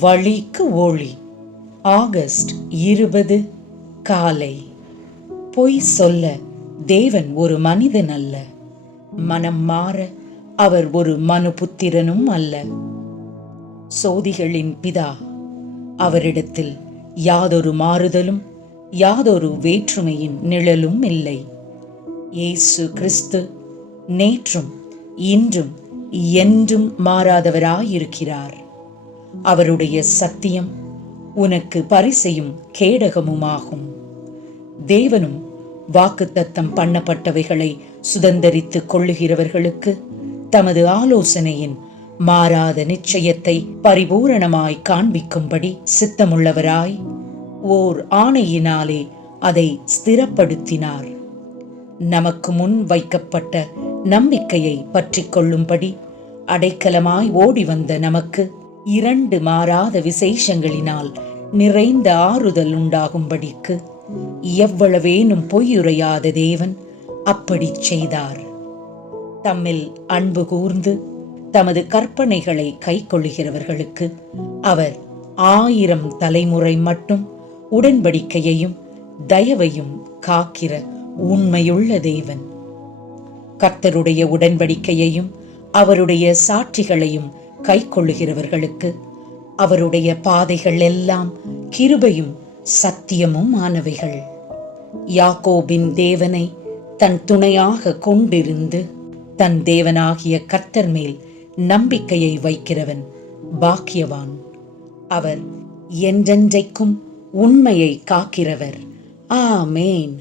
வழிக்கு ஒளி. ஆகஸ்ட் 20 காலை. பொய் சொல்ல தேவன் ஒரு மனிதன் அல்ல, மனம் மாற அவர் ஒரு மனுபுத்திரனும் அல்ல. சோதிகளின் பிதா, அவரிடத்தில் யாதொரு மாறுதலும் யாதொரு வேற்றுமையின் நிழலும் இல்லை. இயேசு கிறிஸ்து நேற்றும் இன்றும் என்றும் மாறாதவராயிருக்கிறார். அவருடைய சத்தியம் உனக்கு பரிசையும் கேடகமுமாகும். தேவனும் வாக்குத்தத்தம் பண்ணப்பட்டவைகளை சுதந்தரித்துக் கொள்ளுகிறவர்களுக்கு தமது ஆலோசனையின் மாறாத நிச்சயத்தை பரிபூரணமாய் காண்பிக்கும்படி சித்தமுள்ளவராய் ஓர் ஆணையினாலே அதை ஸ்திரப்படுத்தினார். நமக்கு முன் வைக்கப்பட்ட நம்பிக்கையை பற்றி கொள்ளும்படி அடைக்கலமாய் ஓடி வந்த நமக்கு 2 மாறாத விசேஷங்களினால் நிறைந்த ஆறுதல் உண்டாகும்படிக்கு எவ்வளவேனும் பொய்யுரையாத தேவன் அப்படி செய்தார். தம்மில் அன்பு கூர்ந்து தமது கற்பனைகளை கைக்கொள்ளுகிறவர்களுக்கு அவர் 1000 தலைமுறை மட்டும் உடன்படிக்கையையும் தயவையும் காக்கிற உண்மையுள்ள தேவன். கர்த்தருடைய உடன்படிக்கையையும் அவருடைய சாட்சிகளையும் கைக்கொள்ளுகிறவர்களுக்கு அவருடைய பாதைகள் எல்லாம் கிருபையும் சத்தியமும் ஆனவைகள். யாக்கோபின் தேவனை தன் துணையாக கொண்டிருந்து தன் தேவனாகிய கர்த்தர் மேல் நம்பிக்கையை வைக்கிறவன் பாக்கியவான். அவர் என்றென்றைக்கும் உண்மையை காக்கிறவர். ஆமேன்.